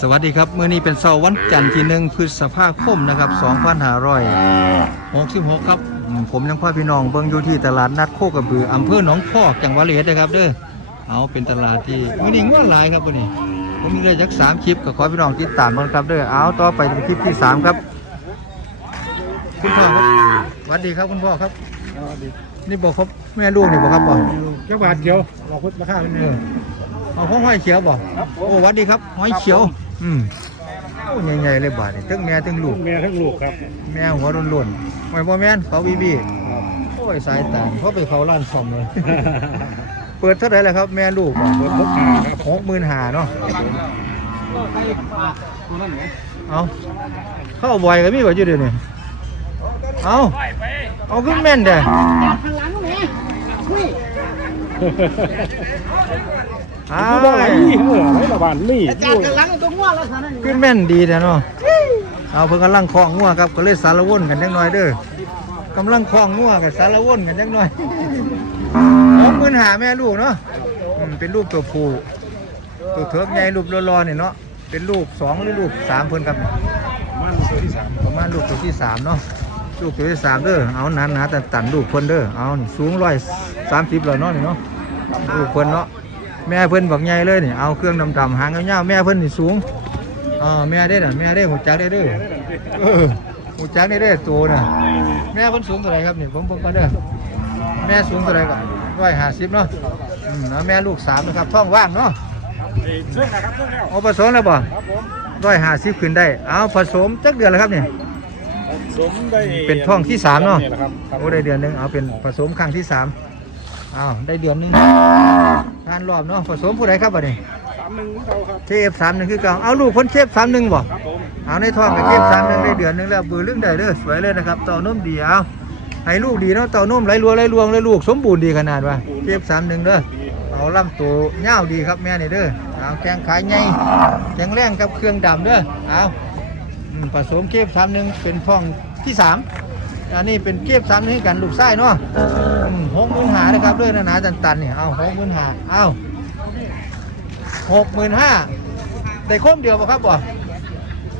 สวัสดีครับเมื้อนี้เป็นเสาร์วันจันทร์ที่หนึ่งพฤษภาคมนะครับ2566ครับ ผมยังพาพี่น้องเบิ่งอยู่ที่ตลาดนัดโคกระบืออำเภอหนองพอกจังหวัดเลยนะครับ เด้อเอาเป็นตลาดที่มื้อนี้งวดหลายครับมื้อนี้ผมมีเลยจักสามคลิปก็ขอพี่น้องติดตามกันครับเด้อเอาต่อไปเป็นคลิปที่สามครับ สวัสดีครับคุณพ่อครับ นี่บอกครับแม่ลูกนี่บอกครับบอกเจ้าบาทเดียวเราพุทธราคาเป็นเอเนื้ออเอาของห้อยเขียวบอกครับผมโอ้หวัสดีครับห้อยเขียวครับผมอืมโอ้ใหญ่ๆเลยบาดนี่ทั้งแม่ทั้งลูกแม่ทั้งลูกครับ แม่หัวโล้นๆไม่บ่แม่นเขาบีบีโอ้ยสายตาเขาไปเขาล้านซ่อมเลยเปิดเท่าไหร่แล้วครับแม่ลูกเปิดพกมาครับหกหมื่นหาเนาะตัวนั้นไหนเอาเข้าบ่อยก็มีบ่อยู่เดี๋ยวนี้ เอาเอาขึ้นแม่นเด้อพลังแม่คุยอ้าดูบ้านนี่เออไรละบ้านนี่อาจารย์พลังตัวงัวแล้วเท่านั้นขึ้นแม่นดีแต่เนาะเอาเพิ่นกำลังคล้องงัวครับก็เลยสารวนกันจังหน่อยเด้อกำลังคล้องงัวกับสารวนกันจังหน่อยหกหมื่นหาแม่ลูกเนาะอืมเป็นลูกตัวผู้ตัวเถิกใหญ่รูปรอๆนี่เนาะเป็นลูกสองหรือลูกสามเพิ่นครับมันตัวที่สามประมาณลูกตัวที่สามเนาะ ลูกตัวที่สามเด้อเอาหนาหนาตันตันๆลูกเพิ่นเด้อเอานี่สูงร้อยสามสิบเลยเนาะนี่เนาะลูกเพิ่นเนาะแม่เพิ่นบักใหญ่เลยนี่เอาเครื่องดำๆหางยาวๆแม่เพิ่นนี่สูงอ่าแม่ได้น่ะแม่ได้หูจักได้เด้อเออหูจักได้เด้อตัวน่ะแม่เพิ่นสูงเท่าไหร่ครับนี่ผมบอกก่อนเด้อแม่สูงเท่าไหร่ก่อนร้อยห้าสิบเนาะอืมแล้วแม่ลูกสามนะครับท้องว่างเนาะเชื่อนะครับเชื่อแล้วเอาผสมแล้วบ่ครับผมร้อยห้าสิบขึ้นได้ เอาผสมจักเดือนแล้วครับนี่ สมได้เป็นท้องที่สามเนาะแหละครับครับโอ้ได้เดือนหนึงเอาเป็นผสมครั้งที่สามอ้าวได้เดือนหนึงงานรอบเนาะผสมผู้ใดครับบัดนี้สามหนึ่งเราครับเคฟสามหนึ่งคือเก่าเอาลูกคนเคฟสามหนึ่งบ่ครับผมเอาในท้องกับเคฟสามหนึ่งได้เดือนหนึงแล้วบือเรื่องใดเด้อสวยเลยนะครับเต่านมดีเอาให้ลูกดีเนาะเต่านมไหลรัวไหลรวงเลยลูกสมบูรณ์ดีขนาดว่าเคฟสามหนึ่งเด้อเอาลำตัวเงาวดีครับแม่นี่เด้อเอาแข้งขาใหญ่แข็งแรงกับเครื่องดำเด้อเอา อืมผสมเคฟสามหนึ่งเป็นฟองที่สามอันนี้เป็นเก็บสามหนี่กันลูกไส้เนาะหกหมื่นหานะครับด้วยนะนะจันตันๆนี่เอาหกหมื่นหาเอาหกหมื่นห้าได้คมเดียวป่ะครับบ่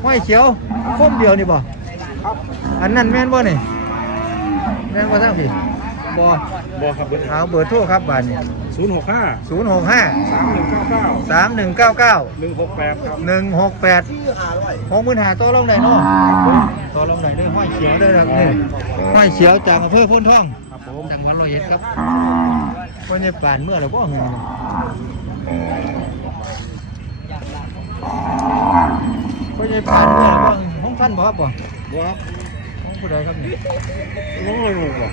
ห้อยเขียวคมเดียวนี่บ่อันนั้นแม่นบ่นี่แม่นบ่ทั้งพี่ บ่บอครับเบอร์เอาเบอร์โทรครับบ้านนี่ศูนย์หกห้าศูนย์หกห้าสามหนึ่งเก้าเก้าสามหนึ่งเก้าเก้าหนึ่งหกแปดครับหนึ่งหกแปดหกหมื่นหาตัวลงไหนเนาะตัวลงไหนเด้อห้อยเขียวเด้อครับนี่ห้อยเขียวจากอำเภอโพ้นทองครับผมจังหวัดร้อยเอ็ดครับวันนี้ป่านเมื่อไหร่พ่อเงินวันนี้ป่านเมื่อไหร่พ่อห้องท่านบ่ครับบ่บอครับห้องผู้ใดครับนี่น้อยลงบ่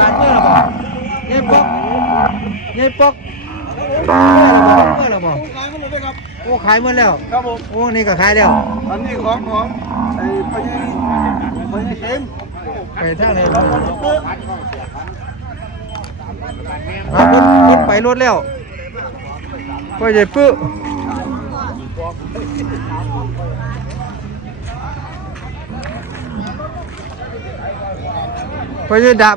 บานเมื่อไหร่บ่ยี่ปอกยี่ปอกเมื่อไหร่บ่เมื่อไหร่บ่ขายมันเลยครับโอ้ขายหมดแล้วครับผมโอ้นี่ก็ขายแล้วอันนี้ของของไอ้พญาพญาเข็มไปทางไหนบ่เอาคนคนไปรถแล้วพ่อใหญ่ปื้อไปยืนดับ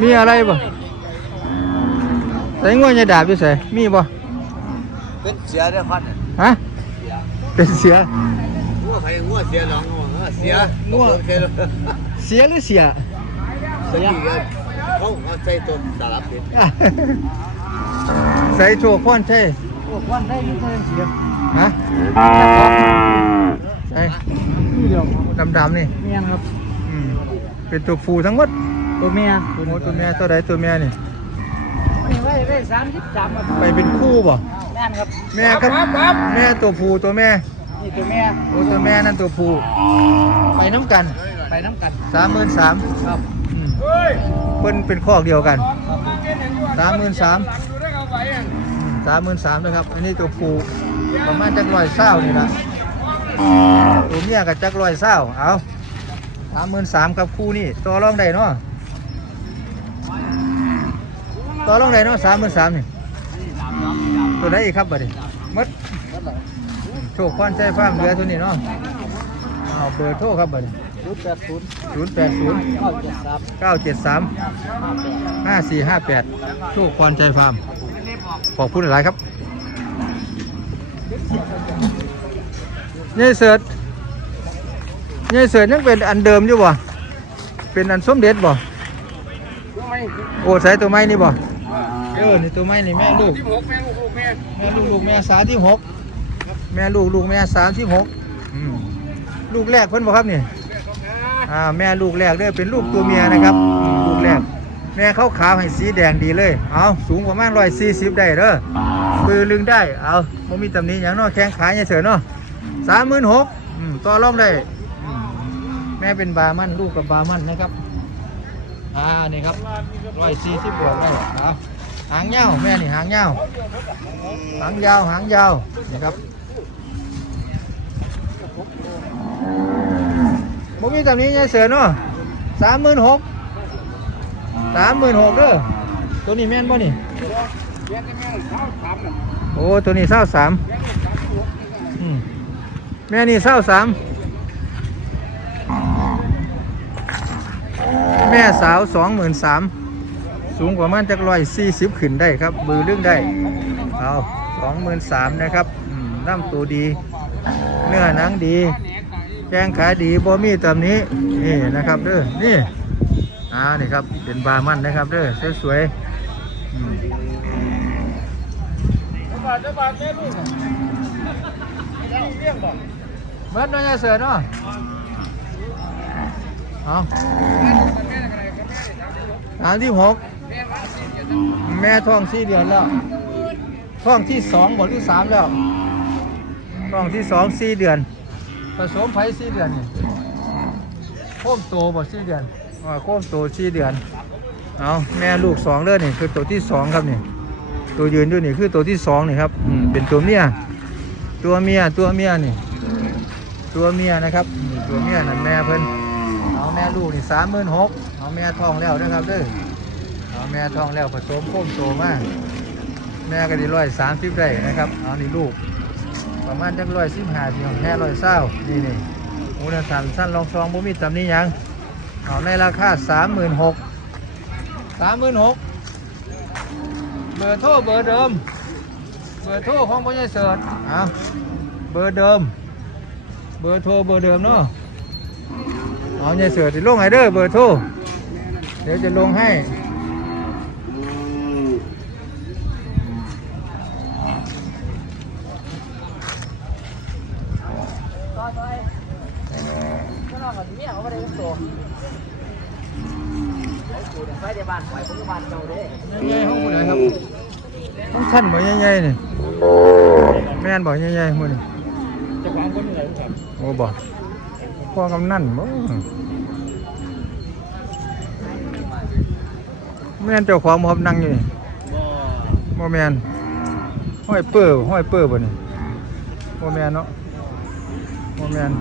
มีอะไรบ่ใส่งวจะดาบอยู่ใส่มีบ่เป็นเสียได้พันฮะเป็นเสียงัวใครงัวเสียน้องงัวเสียงัวเสียเสียหรือเสียเสียเขาเอาใส่ตัวสารับดิใส่โชคพ่อนใช่โอ้ควันได้ยังไงเสียฮะใส่นี่เดียวดำๆนี่เมียครับอืมเป็นตัวฟูทั้งหมด ตัวเมียโอ้ตัวแม่ตัวใดตัวแม่นี่นี่ไว้ไว้สามสิบสามไปเป็นคู่บ่แม่นครับแม่ครับแม่ตัวผู้ตัวแม่นี่ตัวเมียโอ้ตัวแม่นั่นตัวผู้ไปน้ำกันไปน้ำกันสามหมื่นสามครับเพิ่นเป็นคอกเดียวกันสามหมื่นสามสามหมื่นสามนะครับ อันนี้ตัวผู้ประมาณจักร้อยเศร้านี่ละตัวเมียกับจักร้อยเศร้าเอาสามหมื่นสามกับคู่นี่ตัวรองใดเนาะ ตัวรองใดเนาะสามหมื่นสามนี่ตัวไหนอีกครับบัดนี้หมดโชคควันใจฟ้ามเหลือตัวนี้เนาะเอาเบอร์โทรครับบัดนี้ศูนย์แปดศูนย์ศูนย์แปดศูนย์เก้าเจ็ดสามห้าสี่ห้าแปดโชคพรใจฟาร์มขอบคุณหลายครับยายเสิร์ตยายเสิร์ตยังเป็นอันเดิมอยู่บ่เป็นอันส้มเด็จบ่โอ้ใส่ตัวไม้นี่บ่ เออนี่ตัวไม้นี่แม่ลูกที่หกแม่ลูกลูกแม่แม่ลูกลูกแม่สามที่หกแม่ลูกลูกแม่สามที่หกอืมลูกแรกเพิ่นบ่ครับนี่อ่าแม่ลูกแรกเด้อเป็นลูกตัวเมียนะครับอืมลูกแรก แม่เขาขาวให้สีแดงดีเลย เอาสูงประมาณร้อยสี่สิบได้เด้อปือลึงได้ เอาบ่มีตำหนิอย่างเนาะแข้งขาเนี่ยเฉยเนาะสามหมื่นหกต่อรองได้อืมแม่เป็นบามันลูกกับบามันนะครับ อ่านี่ครับร้อยสี่สิบบวกได้เอาหางยาวแม่นี่หางยาวหางยาวหางยาวนี่ครับบ่มีตำหนี้ยายเสือเนาะสามหมื่นหกสามหมื่นหกเด้อตัวนี้แม่นบ่นี่โอ้ตัวนี้เศร้าสามแม่นี่เศร้าสาม ม่สาวสองหมื่นสามสูงกว่ามันจักร้อยสี่สิบขึ้นได้ครับมือเรื่องได้เอาสองหมื่นสามนะครับน้ำตัวดี เนื้อหนังดีแกงขาดีบ่มีตำหนี้นี่นะครับเด้อนี่อ่านี่ครับเป็นบามันนะครับเด้อสวยๆอืมบาทบาทแม่ลูกเลี้ยงบ่เบิดน้อยเสือเนาะเอา สามที่หกแม่ท้องสี่เดือนแล้วท้องที่สองบทที่สามแล้วท้องที่สองสี่เดือนผสมไผ่สี่เดือนนี่โค้มโตบ่สี่เดือนว่าโค้มโตสี่เดือนเอาแม่ลูกสองเลือนี่คือตัวที่สองครับนี่ตัวยืนอยู่นี่คือตัวที่สองนี่ครับอืมเป็นตัวเมียตัวเมียตัวเมียนี่ ตัวเมียนะครับตัวเมียนั่นแม่เพิ่นเอาแม่ลูกนี่สามหมื่นหก เอาแม่ท้องแล้วนะครับเด้อเอาแม่ท้องแล้วผสมโค้มโตมากแม่ก็ไดีร้อยสามสิบได้นะครับ เอานี่ลูก ประมาณจักร้อยสิบห้าสิของแค่ร้อยเศร้านี่นี่หมูเนื้อสันสั้นลองซองบ่มีตำหนี้ยังเอาในราคาสามหมื่นหกสามหมื่นหกเบอร์โทรเบอร์เดิม เบอร์โทรของพ่อใหญ่เสิร์ชเอาเบอร์เดิม เบอร์โทรเบอร์เดิมเนาะเอาใหญ่เสิร์ชที่ลงให้เด้อเบอร์โทร เดี๋ยวจะลงให้ก็นอนกับเมียเขาไม่ได้เป็นตัวไฟในบ้านไฟพวกบ้านเจ้าเด้ใหญ่ๆห้องผู้ใดครับห้องท่านบ่ใหญ่ๆนี่แม่นบ่ใหญ่ๆมื้อนี่จะวางคนไหนครับโอ้บ่พ่อกำนันบ่ แม่นเจ้าของบ่ครับนั่งอยู่นี่บ่แม่นห้อยเปื้อห้อยเปื้อบ่นี่บ่แม่นเนาะบ่แม่น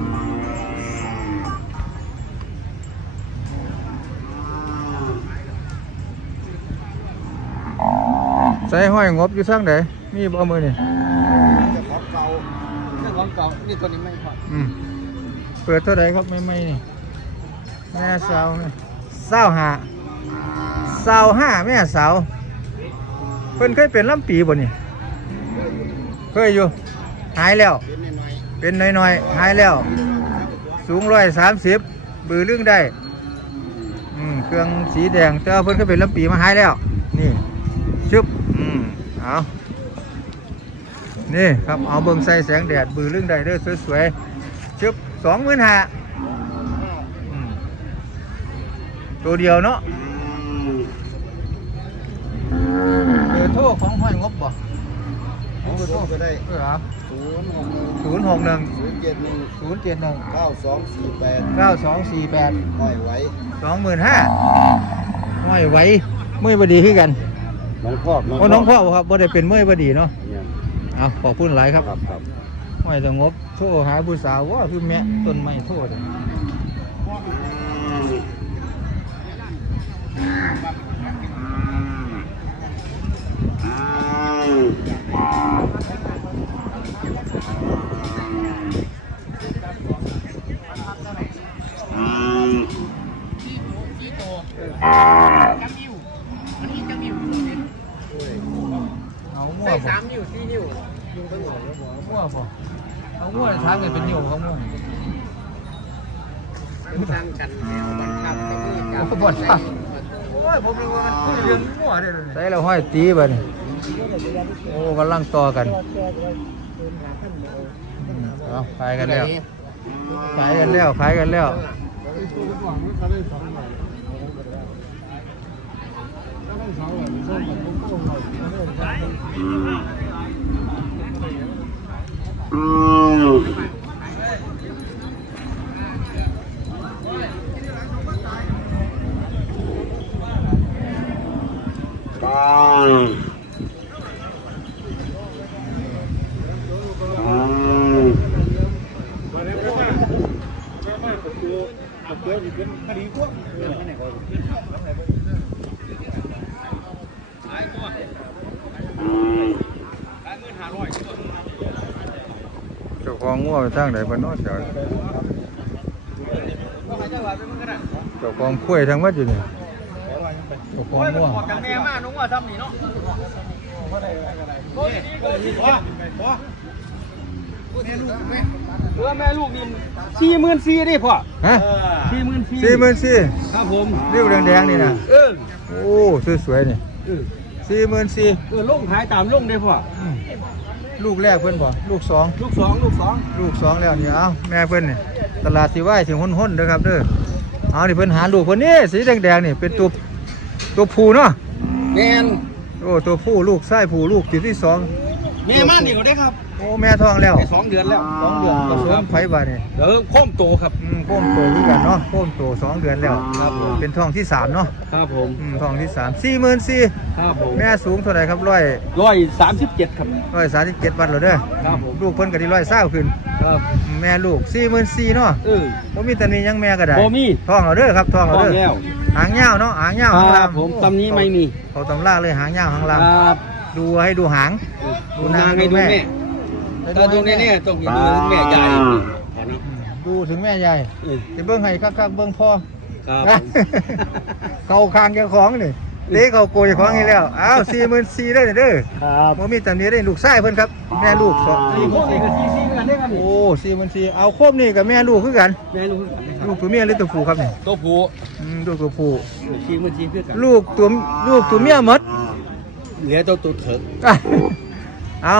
ใส่ห้อยงบอยู่ทางใดมีบ่มื้อนี่จะขอเก่าเรื่องของเก่านี่ตัวนี้ไม่พออืมเปิดเท่าไหร่ครับไม่ไม่นี่แม่สาวนี่สาวห้า สาวห้าแม่สาวเพิ่นเคยเป็นลำปีบ่นี่เคยอยู่หายแล้ว เป็นน้อยน้อยๆหายแล้ว สูงร้อยสามสิบบือลึงได้อืมเครื่องสีแดงแต่ว่าเพิ่นเคยเป็นลำปีมาหายแล้ว นี่ชึบอืมเอานี่ครับเอาเบิ่งใส่แสงแดดบือลึงได้เด้อสวยๆชึบสองหมื่นห้าตัวเดียวเนาะ ทรของห้อยงบบ่ๆเอาตัวก็ได้เออครับศูนย์หกหนึ่งศูนย์หกหนึ่งศูนย์เจ็ดหนึ่งศูนย์เจ็ดหนึ่งเก้าสองสี่แปดเก้าสองสี่แปดห้อยไว้สองหมื่นห้าห้อยไหว้เมื่อยบดีขึ้นกันน้องพ่อโอ้น้องพ่อบ่ครับบ่ได้เป็นเมื่อยบดีเนาะเนี่ยเอาขอบคุณหลายครับครับครับห้อยสงบโทรหาผู้สาวว่าคือแม่ต้นไม้โทษมั่ว ใส่สามนิ้วสี่นิ้วยุงเป็นหัวมั่วบ่เขามั่วช้างเลยเป็นนิ้วเขามั่วมันตั้งกันแล้วมันทำก็มีการโอ้ยผมรู้ว่ามันคุยเรื่องมั่วได้เลยใส่เราห้อยตีบ่เนี่ย โอ้กำลังต่อกันเอาขายกันแล้วขายกันแล้วขายกันแล้วเจ้าของงัวไป ทางไหนบ้านโน้นเจ้าเจ้าของกล้วยทางวัดอยู่นี่เจ้าของงัวจากแม่มานุ่งว่าซ้ำนี่เนาะเออแม่ลูกนี่สี่หมื่นสี่ดิพ่อฮะสี่หมื่นสี่สี่หมื่นสี่ครับผมริ้วแดงๆนี่นะเออโอ้สวยๆนี่เออสี่หมื่นสี่เออลงขายตามลงได้พ่อ ลูกแรกเพิ่นบ่ลูกสองลูกสองลูกสองลูกสองแล้วนี่เอ้าแม่เพิ่นนี่ตลาดสิไหวถึงหุ่นๆเด้อครับเด้อเอานี่เพิ่นหาลูกเพิ่นนี่สีแดงๆนี่เป็นตัวตัวผู้เนาะแมนโอ้ตัวผู้ลูกไส้ผู้ลูกติดที่สองแม่ม่านนี่ก็ได้ครับ โอ้แม่ท้องแล้วได้สองเดือนแล้วสองเดือนผสมไผบ่านี่เดี๋ยวโค้มโตครับ อืมโค้มโตคือกันเนาะโค้มโตสองเดือนแล้วครับผม เป็นท้องที่สามเนาะครับผมอืมท้องที่สามสี่หมื่นสี่ครับผมแม่สูงเท่าไหร่ครับร้อยร้อยสามสิบเจ็ดครับ ร้อยสามสิบเจ็ดวันแล้วเด้อครับผม ลูกเพิ่นก็ได้ร้อยเศร้าขึ้น ครับอืมแม่ลูกสี่หมื่นสี่เนาะเออ บ่มีแต่นี้ยังแม่ก็ได้บ่มี ท้องเอาเด้อครับท้องเอาท้องเด้อแล้ว หางยาวเนาะหางยาวคหางรัลาบผมตำนี้ไม่มี เขาตำราเลยหางยาวหางคลารับดูให้ดูหาง ดูนางให้ดูแม่ ถ้าดูแน่ๆต้องดูแม่ใหญ่ดูถึงแม่ยายเออจะเบิ่งให้คักๆเบิ่งพ่อครับเขาคางเจ้าของนี่เตะเขาโกยเจ้าของนี่แล้วอ้าวสี่หมื่นสี่เด้อเด้อครับบ่มีตำหนี้ได้ลูกชายเพิ่นครับ แม่ลูกสองสี่พวกนี้ก็สี่สี่กันได้ครับนี่โอ้สี่หมื่นสี่เอาครบนี่กับแม่ลูกคือกันแม่ลูกลูกตัวเมียหรือตัวผู้ครับนี่ตัวผู้อืมลูกตัวผู้สี่มันสี่เพื่อกันลูกตัวลูกตัวเมียหมดเหลือตัวตัวเถิกอะเอา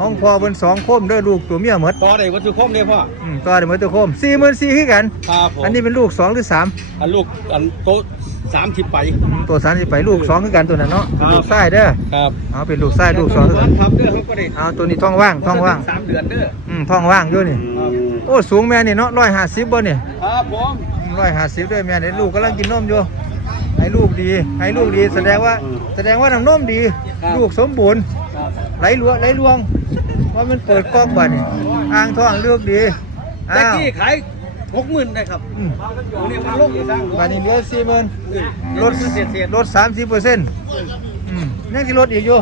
ห้องพ่อเพิ่นสองโคมเด้อลูกตัวเมียหมดต่อได้วัตถุคมได้พ่ออืมต่อได้หมดตัวโคมสี่หมื่นสี่คือกัน ครับผมอันนี้เป็นลูกสองหรือสามอันลูกอันโตสามสิบไป อืมตัวสามสิไปลูกสองคือกันตัวนั้นเนาะครับ ลูกไส้เด้อครับเอาเป็นลูกไส้ลูกสองคือกันครับเด้อเขาก็ได้เอาตัวนี้ท้องว่างท้องว่างสามเดือนเด้ออืมท้องว่างอยู่นี่ครับโอ้สูงแม่นี่เนาะร้อยห้าสิบบ่เนี่ยครับผมร้อยห้าสิบด้วยแม่นี่ลูกกำลังกินนมอยู่ ให้ลูกดีให้ลูกดีแสดงว่าแสดงว่าน้ำนมดีลูกสมบูรณ์ครับ ไหลลวงไหลลวงว่ามันเปิดกล้องบ่นี่อ่างท้องเลือกดีตะอ้าวกี้ขายหกหมื่นได้ครับอืมวันนี้มันลงอยู่สร้างบัดนี้เหลือสี่หมื่นลรดถเสียเสียลดสามสิบเปอร์เซ็นต์ยังที่ลดอีกอยู่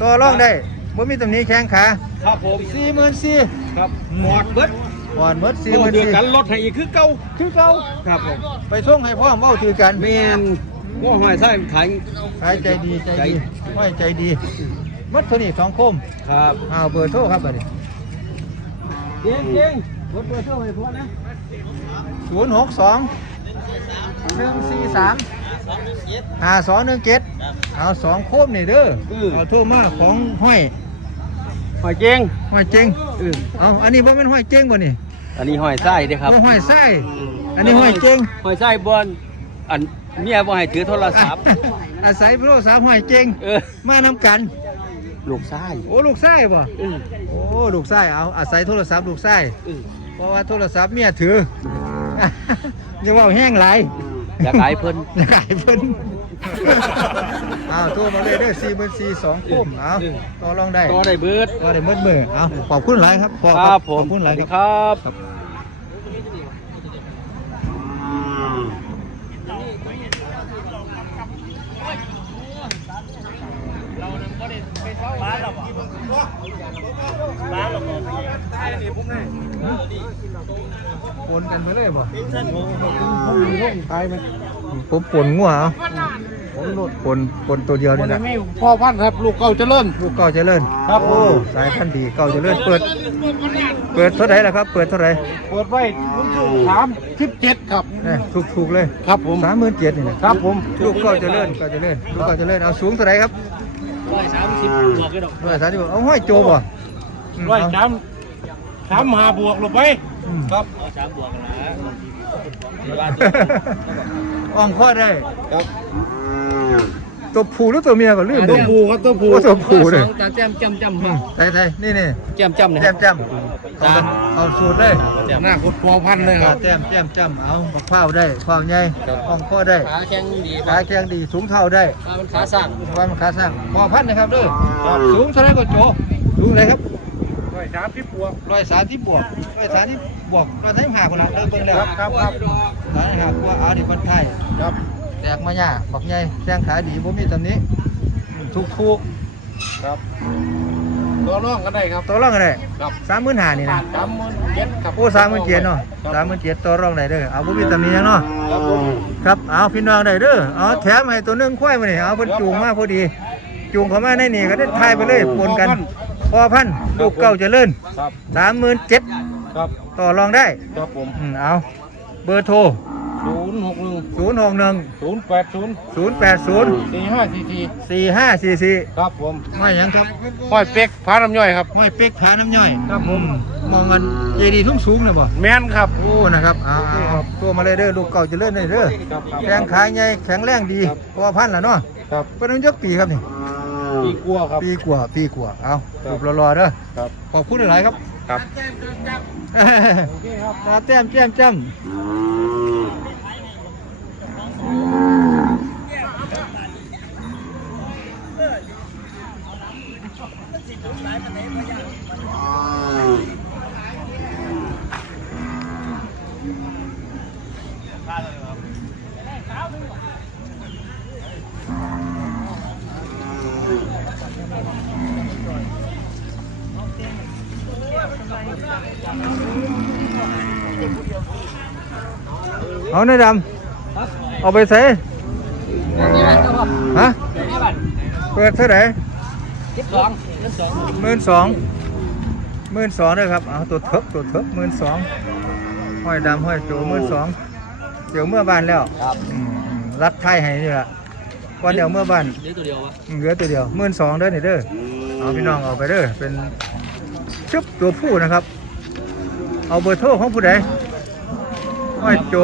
ต่อรองได้บ่มีตำหนิแข้งขาครับผมสี่หมื่นสี่ ครับหมดเบิด ก่อนหมดสี่โอ้หมื่นเดือนสี่กันลดให้อีกคือเก่าคือเก่าครับผมไปส่งให้พ่อมเว้าถือกันแมนว่าหอยไส้ขายขายใจดีใจดีไม่ใจดีหมัดเท่านี้สองคมครับเอาเบอร์โทรครับบัดนี้เก่งเก่งรถเบอร์เท่าไหร่พอนะศูนย์หกสองหนึ่งสี่สามห้าสองหนึ่งเจ็ดเอาสองโคมนี่เด้อเอาโทรมาของห้อยหอยเก่งห้อยเจงเออเอาอันนี้บ่เป็นห้อยเจงบ่นี่ อันนี้หอยไส้เด้ครับบ่ห้อยไส้อันนี้ห้อยเจงหอยไส้บอนอันเมียบ่ให้ถือโทรศัพท์อาศัยโทรศัพท์ห้อยเจงเออมานำกัน ลูกไส้โอ้ลูกไส้บ่เออโอ้ลูกไส้เอาอาศัยโทรศัพท์ลูกไส้เออเพราะว่าโทรศัพท์เมียถืออย่าเว่าแห้งหลายอยากขายเพิ่นอยากขายเพิ่นอ้าวโทรมาเลยเด้อสี่หมื่นสี่สองคุ้มเอาต่อรองได้ต่อได้เบิดก็ได้หมืดมือเอาขอบคุณหลายครับพ่อครับผมขอบคุณหลายสวัสดีครับ ครับ ป นกันไปเลยบ่ผมปนงัวเอาปนดปนปนตัวเดียวนี่นแหละมีพ่อพันธุ์ครับ ลูกเก่าเจริญลูกเก่าเจริญครับผมโอ้สายพันธุ์ดีเก่าเจริญเปิด เปิดเท่าไหร่ล่ะครับ เปิดเท่าไหร่เปิดไว้สามสิบเจ็ดครับนี่ถูกถูกเลยครับผมสามหมื่นเจ็ดนี่นะครับผมลูกเก่าเจริญเก่าเจริญลูกเก่าเจริญเอาสูงเท่าไหร่ครับร้อยสามสิบบอกกันดอกร้อยสามสิบเอาห้อยโจบ่ร้อยสาม สามหาบวกลงไปอืมครับร้อยสามบวกกันนะอ่องข้อได้ครับตัวผู้หรือตัวเมียก็ลืมตัวเลยผูครับตัวผูโอ้ตัวผู้เลยตาแจ่มจำจำอืมไทยไทยนี่นี่แจ่มจำนะแจ่มแจ่มเอาเอาสูตรเลยหน้าคดพ่อพันธุ์เลยครับแจ่มแจ่มแจ่มเอาบักข้าวได้ข้าวใหญ่อ่องข้อได้ขาแข็งดีขาแข็งดีสูงเท่าได้ขามันขาสั่นวันขาสร้างพอพันนะครับเด้อสูงเท่าไหรก็โจสูงเลยครับ ร้อยสามสิบบวกร้อยสามที่บวกร้อยสามที่บวกร้อยสามที่ห้าคนละเออเบิ่งแล้วครับครับครับสามที่ห้าว่าเอาดิบันไทยครับแตกมาหญ้าบักใหญ่แข้งขาดีบ่มีตำหนี้ทุกทุกครับตัวน้องก็ได้ครับตัวร่องอะไรครับสามหมื่นห้านี่นะสามหมื่นเจ็ดครับโอ้สามหมื่นเจ็ดเนาะสามหมื่นเจ็ดตัวร่องได้เด้อเอาบ่มีตำหนี้ยังเนาะครับผมครับเอาพี่น้องได้เด้อเอาแถมให้ตัวหนึงควายมานี่เอาเพิ่นจูงมาพอดีจูงเข้ามาในนี่ก็ได้ทายไปเลยปนกัน พอพันลูกเก่าเจริญครับสามหมื่นเจ็ดครับต่อรองได้ครับผมอืมเอาเบอร์โทรศูนย์หกหนึ่งศูนย์หกหนึ่งศูนย์แปดศูนย์ศูนย์แปดศูนย์สี่ห้าสี่สี่สี่ห้าสี่สี่ครับผมไม่หยังครับห้อยเป็กพาน้ำย่อยครับ ไม่เป๊กผาน้ำย่อยครับผม มองกันเจดีทุ่งสูงนะบ่ แม่นครับ โอ้ นะครับเอาเอาเอาตัวมาเลยเด้อ ลูกเก่าเจะเลื่อนได้เด้อครับครับแข็งขาใหญ่แข็งแรงดีพอพันละเนาะครับเป็นมันยักปีครับนี่ อีกลัวครับ ปีกว่าปีกว่าเอาครัรูบปรอๆเด้อครับ ขอบคุณหลายๆครับครับตาแต้มแจ้มจ้ำ เอาเนื้อดำเอาไปใส่ฮะเปิดเท่าไหร่สิบสองสิบสองหมื่นสองหมื่นสองด้วยครับเอาตัวเทิบตัวเทิบหมื่นสองห้อยดำห้อยโจหมื่นสองเดี๋ยวเมื่อบ้านแล้วครับอืมรัดไทยให้นี่แหละวันเดียวเมื่อบ้านเดี๋ยวตัวเดียววะอืมเหลือตัวเดียวหมื่นสองเด้อนี่เด้อเอาพี่น้องเอาไปเด้อเป็นชุบตัวผู้นะครับ เอาเบอร์โทรของผู้ใด ห้อยโจ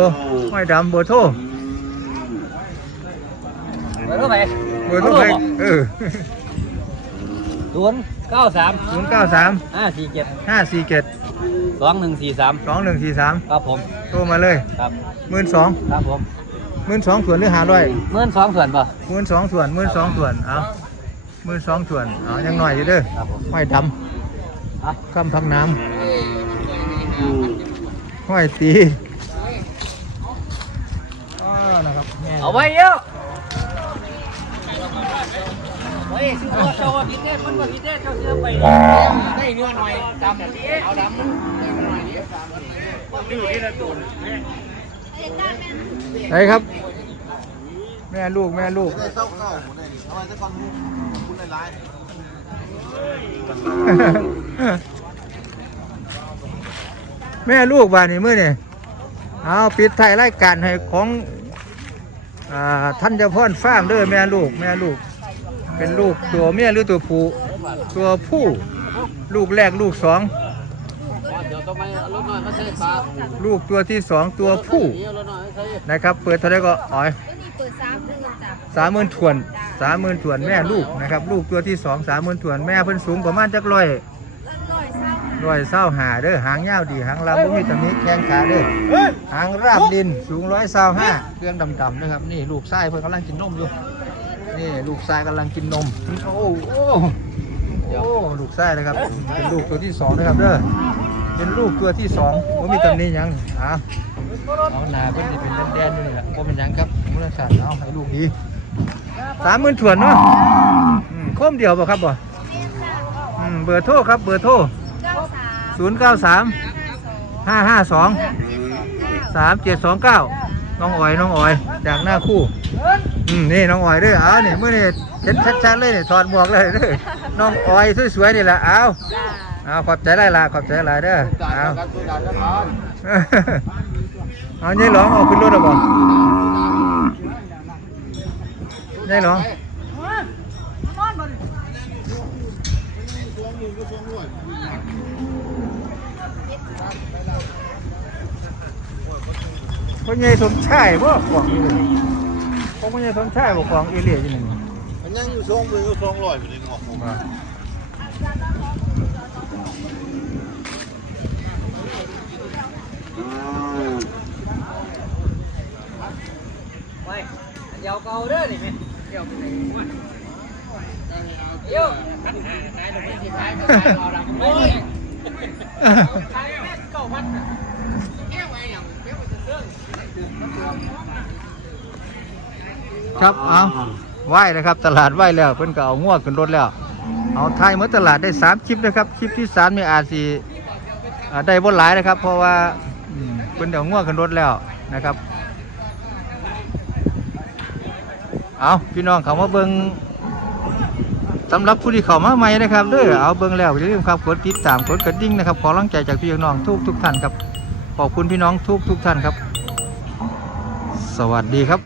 ห้อยดำเบอร์โทรไปเท่าไหร่เบอร์โทรใครเออศูนย์เก้าสามศูนย์เก้าสามห้าสี่เจ็ดห้าสี่เจ็ดสองหนึ่งสี่สามสองหนึ่งสี่สามครับผมโทรมาเลยครับหมื่นสองครับผมหมื่นสองส่วนหรือหาร้อยเมื่อสองส่วนป่ะหมื่นสองส่วนหมื่นสองส่วนเอาหมื่นสองส่วนเอายังหน่อยอยู่เด้อครับผมห้อยดอะำคำพักน้ำห้อยตีอ๋อนะครับแม่ เอาไว้เยอะเฮ้ยซื้อตัวเจ้าว่าพิเศษมันว่าพิเศษเจ้าซื้อไปได้เนื้อหน่อยดำแบบนี้เอาดำได้เนื้อหน่อยนี้ดื้อที่ละตัวไหนครับ แม่ลูกแม่ลูกเศร้าเก้าหมดเลยเอาไว้สักคนคุณในร้ายแม่ลูกบ้านนี้มื้อนี่เอาปิดไทยรายการให้ของ ท่านจ้าพ่อนฟาร์มเด้อแม่ลูกแม่ลูก เป็นลูกตัวเมียหรือตัวผู้ตัวผู้ลูกแรกลูกสองเดี๋ยวต้องไปเอารถหน่อยมาใส่ปลาลูกตัวที่สองตัวผู้นะครับ เปิดเท่าไหรก็อ๋อยสามหมื่นจ้ะสามหมื่นถวนสามหมื่นถวนแม่ลูกนะครับ ลูกตัวที่สองสามหมื่นถวนแม่เพิ่นสูงประมาณจักร้อย ร้าร้อยเศร้าหาเด้อหางยาวดีหางลำบ่มีตำหนิแข้งขาเด้อหางราบดินสูงร้อยเศร้าห้าเครื่องดำๆนะครับนี่ลูกชายเพิ่นกำลังกินนมอยู่นี่ลูกชายกำลังกินนมโอ้โอ้โอ้ลูกชายนะครับ เป็นลูกตัวที่สองนะครับเด้อเป็นลูกตัวที่สองบ่มีตำหนิหยังอะเอาหนาเพิ่นสิเป็นแดนๆอยู่นี่แหละบ่เป็นหยังครับมูลค่าเอาให้ลูกดีสามหมื่นถวนเนาะอืมโคมเดียวบ่ครับบ่อืมเบอร์โทรครับเบอร์โทรเก้าสาม ศูนย์เก้าสามห้าห้าสองสามเจ็ดสองเก้าน้องอ๋อยน้องอ๋อย จากหน้าคู่อืมนี่น้องอ้อยด้อเอาเนี่ยเมื้อนี้เห็นชัดๆเลยเนี่ยถอดหมวกเลยด้อน้องอ้อยสวยๆนี่แหละเอาจ้าเอาขอบใจหลายล่ะขอบใจหลายเด้อด่าเอากันตัวด่ยหลองเอาขึ้นรถแล้วบ่ยายหลอง พ่อใหญ่สมชายบ่ของอยู่นี่พ่อใหญ่สมชายบ่ของเอเลียอยู่นี่มันยังอยู่ทรงมือก็ทรงลอยไปเลยงอกว่าไปเดี๋ยวเก่าเด้อนี่แม่เดี๋ยวไปไหนวะเดี๋ยวขายดอกไม้สิขายก็ขายเอาดำโอ้ยขายแม่เก้าพัน ครับเอาไหวนะครับ ตลาดไหวแล้วเพิ่นก็เอางวขึ้นรถแล้ว เอาไทยเมื่อตลาดได้สามคลิปนะครับคลิปที่สามนี่อาจสิได้บ่หลายนะครับ เพราะว่าเพิ่นเดี๋ยวงวขึ้นรถแล้วนะครับ เอาพี่น้องเขามาเบิ่งสำหรับผู้ที่เข้ามาใหม่นะครับเด้อเอาเบิ่งแล้วอย่าลืมครับกดติดตามกดกระดิ่งนะครับขอรังใจจากพี่น้องทุกทุกท่านครับขอบคุณพี่น้องทุกทุกท่านครับ สวัสดีครับ